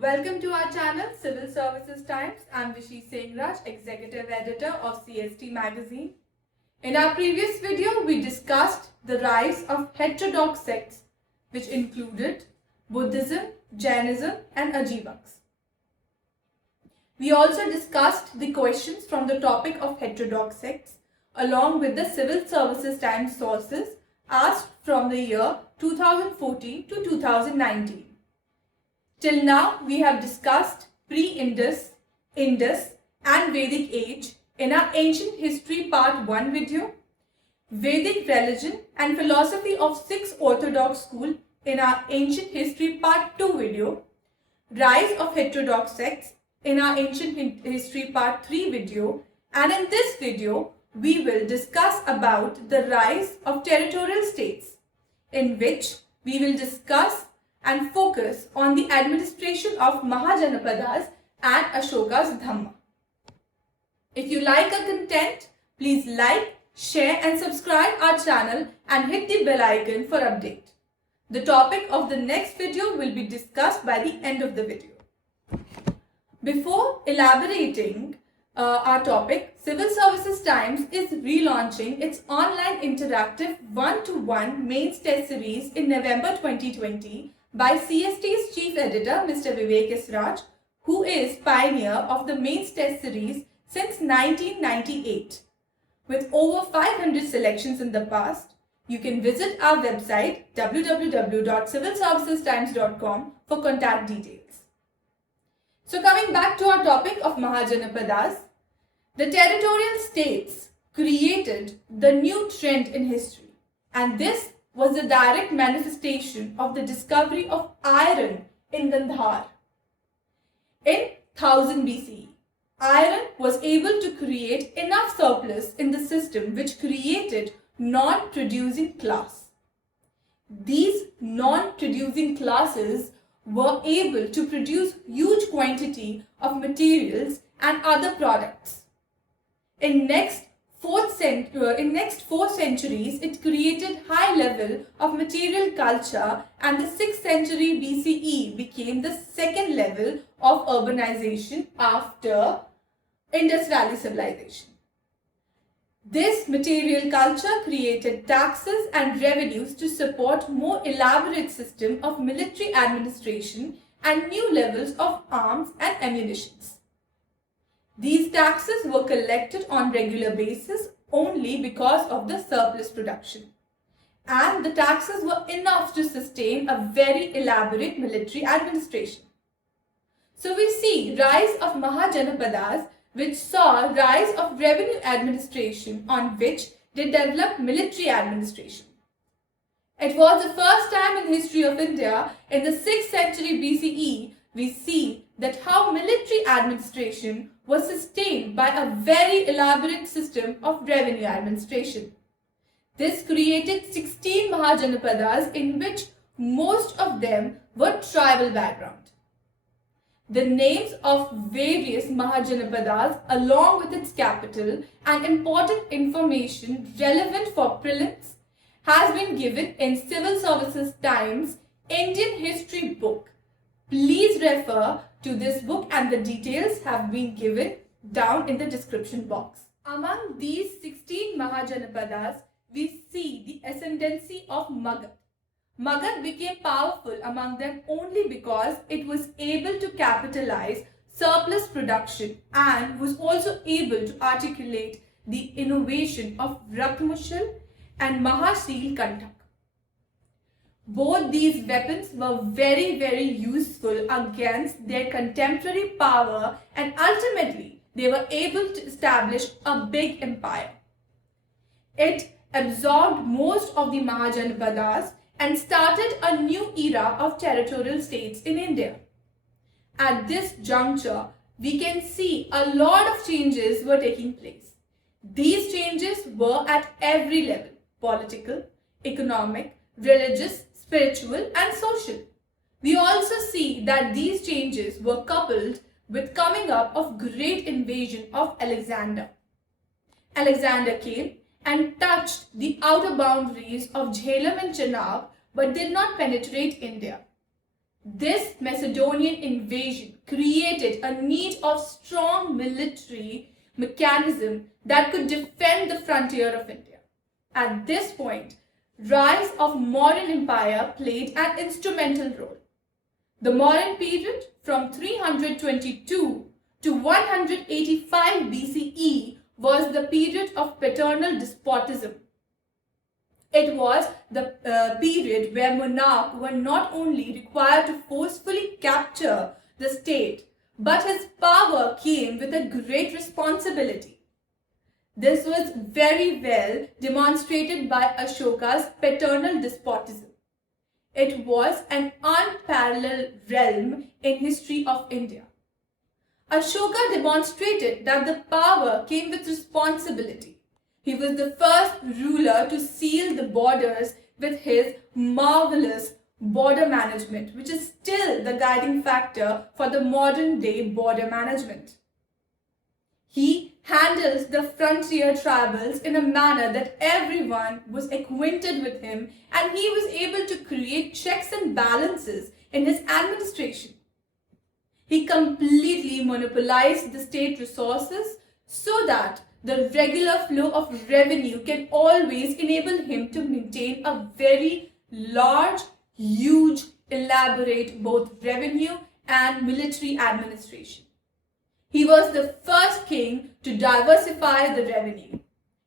Welcome to our channel, Civil Services Times. I'm Vishi Sengraj, Executive Editor of CST magazine. In our previous video, we discussed the rise of heterodox sects, which included Buddhism, Jainism, and Ajivaks. We also discussed the questions from the topic of heterodox sects, along with the Civil Services Times sources asked from the year 2014 to 2019. Till now, we have discussed pre-Indus, Indus and Vedic age in our Ancient History Part 1 video, Vedic religion and philosophy of 6 Orthodox school in our Ancient History Part 2 video, rise of heterodox sects in our Ancient History Part 3 video, and in this video, we will discuss about the rise of territorial states, in which we will discuss and focus on the administration of Mahajanpadas and Ashoka's Dhamma. If you like our content, please like, share and subscribe our channel and hit the bell icon for update. The topic of the next video will be discussed by the end of the video. Before elaborating our topic, Civil Services Times is relaunching its online interactive one-to-one mains test series in November 2020 by CST's Chief Editor, Mr. Vivek S. Raj, who is pioneer of the mains test series since 1998. With over 500 selections in the past, you can visit our website www.civilservicestimes.com for contact details. So coming back to our topic of Mahajanpadas, the territorial states created the new trend in history, and this was the direct manifestation of the discovery of iron in Gandhar. In 1000 BCE, iron was able to create enough surplus in the system which created non-producing class. These non-producing classes were able to produce huge quantity of materials and other products. In next 4 centuries, it created high level of material culture, and the 6th century BCE became the second level of urbanization after Indus Valley civilization. This material culture created taxes and revenues to support more elaborate system of military administration and new levels of arms and ammunition. These taxes were collected on regular basis only because of the surplus production, and the taxes were enough to sustain a very elaborate military administration. So we see rise of Mahajanpadas, which saw rise of revenue administration, on which they developed military administration. It was the first time in the history of India in the 6th century BCE we see that how military administration was sustained by a very elaborate system of revenue administration. This created 16 Mahajanpadas, in which most of them were tribal background. The names of various Mahajanpadas along with its capital and important information relevant for prelims has been given in Civil Services Times Indian History book. Please refer to this book, and the details have been given down in the description box. Among these 16 Mahajanpadas, we see the ascendancy of Magad. Magad became powerful among them only because it was able to capitalize surplus production and was also able to articulate the innovation of Rathmushal and Mahashil Kanthak. Both these weapons were very useful against their contemporary power, and ultimately they were able to establish a big empire. It absorbed most of the Mahajanpadas and started a new era of territorial states in India. At this juncture, we can see a lot of changes were taking place. These changes were at every level: political, economic, religious, spiritual and social. We also see that these changes were coupled with coming up of great invasion of Alexander. Alexander came and touched the outer boundaries of Jhelum and Chenab but did not penetrate India. This Macedonian invasion created a need of strong military mechanism that could defend the frontier of India. At this point, rise of modern empire played an instrumental role. The modern period from 322 to 185 BCE was the period of paternal despotism. It was the period where monarchs were not only required to forcefully capture the state, but his power came with a great responsibility. This was very well demonstrated by Ashoka's paternal despotism. It was an unparalleled realm in history of India. Ashoka demonstrated that the power came with responsibility. He was the first ruler to seal the borders with his marvelous border management, which is still the guiding factor for the modern day border management. He handled the frontier tribals in a manner that everyone was acquainted with him, and he was able to create checks and balances in his administration. He completely monopolized the state resources so that the regular flow of revenue can always enable him to maintain a very large, huge, elaborate both revenue and military administration. He was the first king to diversify the revenue.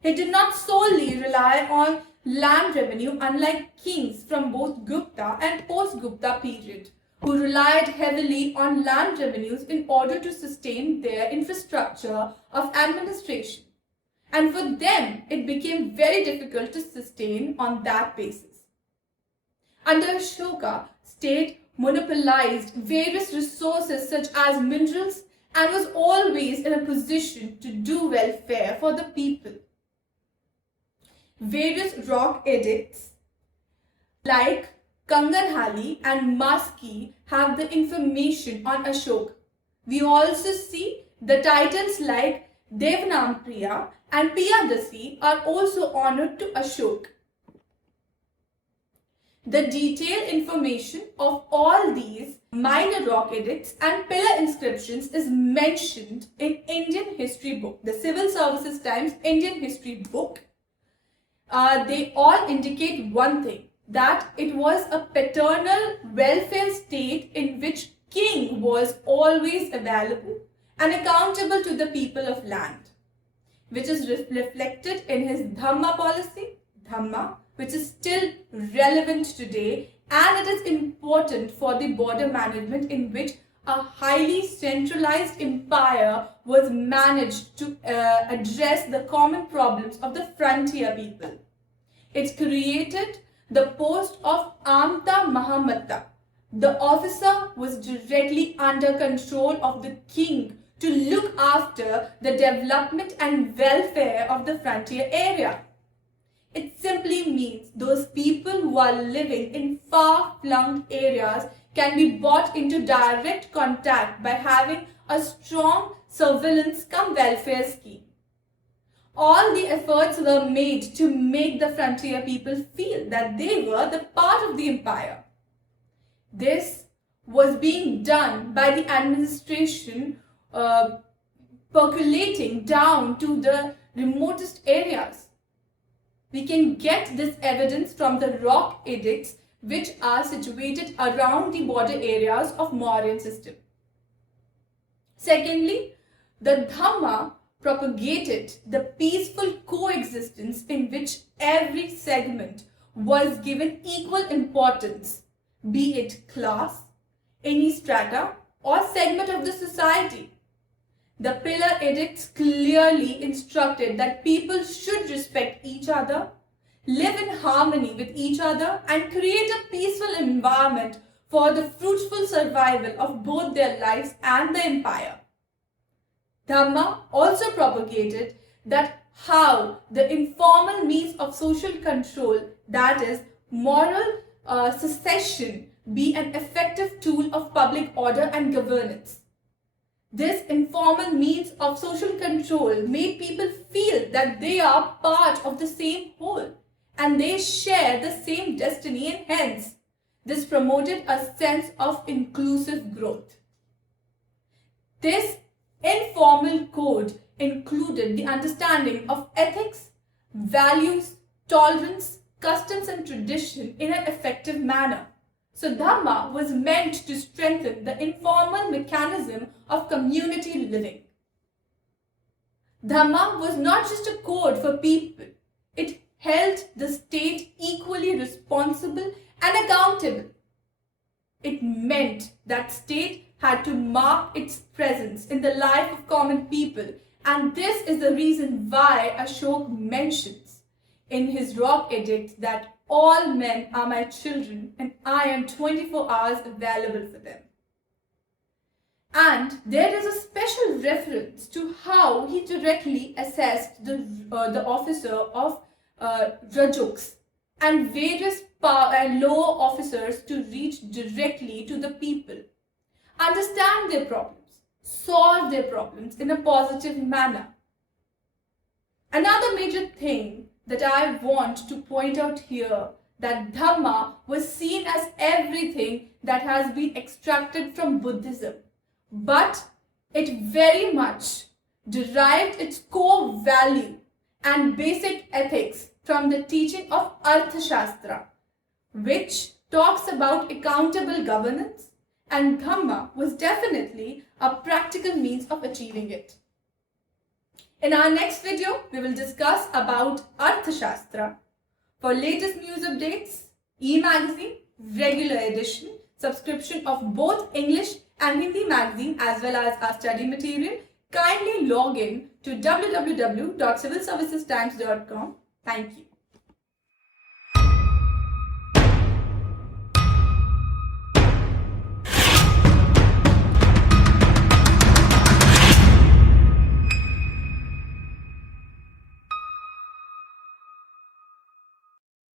He did not solely rely on land revenue, unlike kings from both Gupta and post-Gupta period, who relied heavily on land revenues in order to sustain their infrastructure of administration. And for them, it became very difficult to sustain on that basis. Under Ashoka, state monopolized various resources such as minerals and was always in a position to do welfare for the people. Various rock edicts like Kanganhali and Maski have the information on Ashoka. We also see the titles like Devanampriya and Piyadasi are also honored to Ashoka. The detailed information of all these minor rock edicts and pillar inscriptions is mentioned in Indian history book, the Civil Services Times Indian history book. They all indicate one thing, that it was a paternal welfare state in which king was always available and accountable to the people of land, which is reflected in his Dhamma policy, Dhamma, which is still relevant today, and it is important for the border management in which a highly centralized empire was managed to address the common problems of the frontier people. It created the post of Amta Mahamata. The officer was directly under control of the king to look after the development and welfare of the frontier area. It simply means those people who are living in far-flung areas can be brought into direct contact by having a strong surveillance cum welfare scheme. All the efforts were made to make the frontier people feel that they were the part of the empire. This was being done by the administration percolating down to the remotest areas. We can get this evidence from the rock edicts which are situated around the border areas of Mauryan system. Secondly, the Dhamma propagated the peaceful coexistence in which every segment was given equal importance, be it class, any strata or segment of the society. The pillar edicts clearly instructed that people should respect each other, live in harmony with each other, and create a peaceful environment for the fruitful survival of both their lives and the empire. Dhamma also propagated that how the informal means of social control, that is moral secession, be an effective tool of public order and governance. This informal means of social control made people feel that they are part of the same whole and they share the same destiny, and hence This promoted a sense of inclusive growth. This informal code included the understanding of ethics, values, tolerance, customs and tradition in an effective manner. So Dhamma was meant to strengthen the informal mechanism of community living. Dhamma was not just a code for people. It held the state equally responsible and accountable. It meant that state had to mark its presence in the life of common people, and this is the reason why Ashok mentions in his rock edict that all men are my children and I am 24 hours available for them. And there is a special reference to how he directly assessed the officer of Rajuks and various lower officers to reach directly to the people, understand their problems, solve their problems in a positive manner. Another major thing that I want to point out here, that Dhamma was seen as everything that has been extracted from Buddhism, but it very much derived its core value and basic ethics from the teaching of Arthashastra, which talks about accountable governance, and Dhamma was definitely a practical means of achieving it. In our next video, we will discuss about Arthashastra. For latest news updates, e-magazine, regular edition, subscription of both English and Hindi magazine as well as our study material, kindly log in to www.civilservicestimes.com. Thank you.